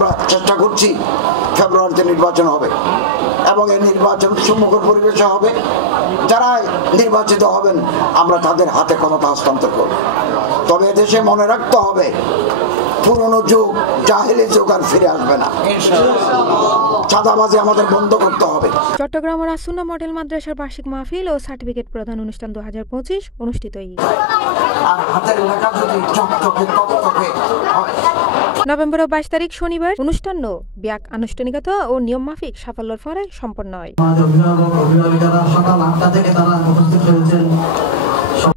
আমরা চেষ্টা করছি ফেব্রুয়ারিতে নির্বাচন হবে এবং এই নির্বাচন সুমুখর পরিবেশে হবে। যারা নির্বাচিত হবেন আমরা তাদের হাতে ক্ষমতা হস্তান্তর করব। তবে এদেশে মনে রাখতে হবে পুরনো যুগ জাহেলি যুগ আর ফিরে আসবে না। চাঁদাবাজি আমাদের বন্ধ করতে হবে। চট্টগ্রামের আসুন্না মডেল মাদ্রাসার বার্ষিক মাহফিল ও সার্টিফিকেট প্রদান অনুষ্ঠান 2025 অনুষ্ঠিত। নভেম্বরের 22 তারিখ শনিবার অনুষ্ঠান ব্যাক আনুষ্ঠানিকতা ও নিয়ম মাফিক সাফল্যের পরে সম্পন্ন হয়।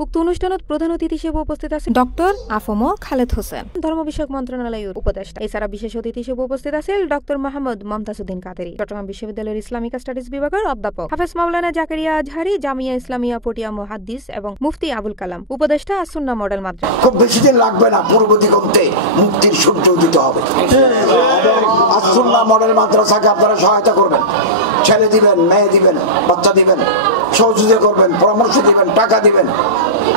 উক্ত অনুষ্ঠানত প্রধান অতিথি হিসেবে উপস্থিত আছেন ডক্টর আফম খালেদ হোসেন, ধর্ম বিষয়ক মন্ত্রণালয়ের উপদেষ্টা। এছাড়া বিশেষ অতিথি হিসেবে উপস্থিত আছেন ডক্টর মোহাম্মদ মমতাজউদ্দিন কাদেরী, চট্টগ্রাম বিশ্ববিদ্যালয়ের ইসলামিক স্টাডিজ বিভাগের অধ্যাপক হাফেজ মাওলানা জাকারিয়া আজহারি, জামিয়া ইসলামিয়া পটিয়া মুহাদ্দিস এবং মুফতি আবুল কালাম। উপদেষ্টা আসুন্না মডেল মাদ্রাসা। খুব বেশি দিন লাগবে না, পূর্ব দিগন্তে মুক্তির সূর্য উদিত হবে। আসুন্না মডেল মাদ্রাসাকে আপনারা সহায়তা করবেন, ছেলে দিবেন, মেয়ে দিবেন, বাচ্চা দিবেন, সহযোগিতা করবেন, পরামর্শ দিবেন, টাকা দিবেন।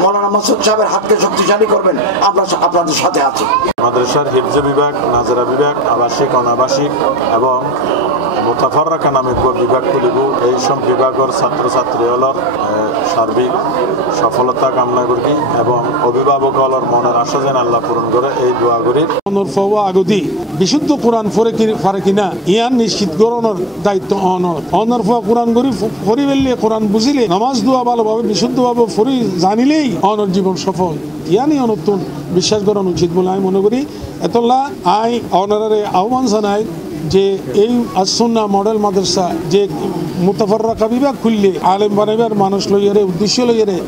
মৌলানা মাসুদ সাহেবের হাতকে শক্তিশালী করবেন, আমরা আপনাদের সাথে আছি। মাদ্রাসার হিফজ বিভাগ, নাজরা বিভাগ, আবাসিক, অনাবাসিক এবং মুতাফাররাকা নামক বিভাগ খুলিব। এই সব বিভাগের ছাত্রছাত্রীসকলের সার্বিক সফলতা কামনা করি এবং অভিভাবকসকলের মনের আশা যেন আল্লাহ পূরণ করে এই দোয়া করি। আগতি বিশুদ্ধ কোরআন ফারে কিনা ইয়ান নিশ্চিত করানোর দায়িত্ব অনর কোরআন করি ফরি ফেললে কোরআন বুঝিলে নামাজ দোয়া ভালোভাবে বিশুদ্ধভাবে ফরি জানিলেই অনর জীবন সফল। ইয়ানি অনতুন বিশ্বাস করানো উচিত বলে আমি মনে করি। এতলা আই অনারে আহ্বান জানাই যে এই আসুন্না মডেল মাদ্রাসা যে মুতাফাররাকা বিভাগ খুললে আলেম বানাইবার মানুষ লইয়ারে উদ্দেশ্য লইয়ারে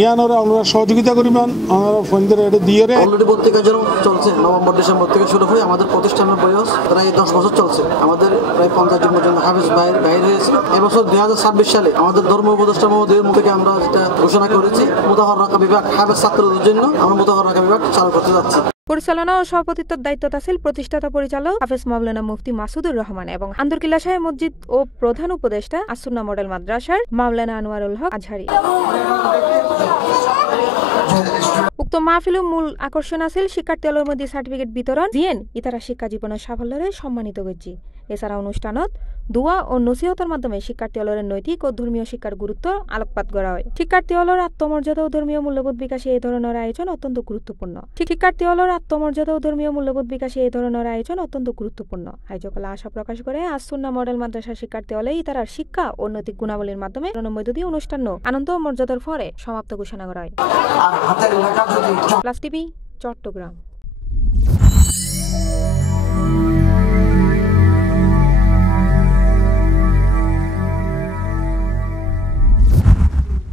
ইয়ানরা আমরা সহযোগিতা করিবেন, আমরা ফোনদের এটা দিয়ে অলরেডি ভর্তি কার্যক্রম চলছে। নভেম্বর ডিসেম্বর থেকে শুরু করে আমাদের প্রতিষ্ঠানের বয়স প্রায় 10 বছর চলছে। আমাদের প্রায় 50 জন পর্যন্ত হাফেজ বাইরে হয়েছে। এবছর 2026 সালে আমাদের ধর্ম উপদেষ্টা মহোদয়ের মুখ থেকে আমরা যেটা ঘোষণা করেছি, মুতাফাররাকা বিভাগ হাফেজ ছাত্রদের জন্য আমরা মুতাফাররাকা বিভাগ চালু করতে যাচ্ছি। পরিচালনা ও সভাপতিত্বের দায়িত্ব ছিল প্রতিষ্ঠাতা পরিচালক হাফেজ মাওলানা মুফতি মাসুদুর রহমান এবং আন্দরকিল্লা শাহী মসজিদ ও প্রধান উপদেষ্টা আসুন্না মডেল মাদ্রাসার মাওলানা আনোয়ারুল হক আজহারি। উক্ত মাহফিল মূল আকর্ষণ আছিল শিক্ষার্থীদের মধ্যে সার্টিফিকেট বিতরণ জিএন ইতারা শিক্ষা জীবনের সাফল্যরে সম্মানিত করছি। এছাড়া অনুষ্ঠানত দোয়া ও নসিহতের মাধ্যমে শিক্ষার্থীদের নৈতিক ও ধর্মীয় শিক্ষার গুরুত্ব আলোকপাত করা হয়। শিক্ষার্থীদের আত্মমর্যাদা ও ধর্মীয় মূল্যবোধ বিকাশে এই ধরনের আয়োজন অত্যন্ত গুরুত্বপূর্ণ। আয়োজকরা আশা প্রকাশ করে আসুন্না মডেল মাদ্রাসার শিক্ষার্থীরা ইতারার শিক্ষা ও নৈতিক গুণাবলীর মাধ্যমে মধ্য দিয়ে অনুষ্ঠান আনন্দ ও মর্যাদার পরে সমাপ্ত ঘোষণা করা হয়। Plus TV, Chittagong.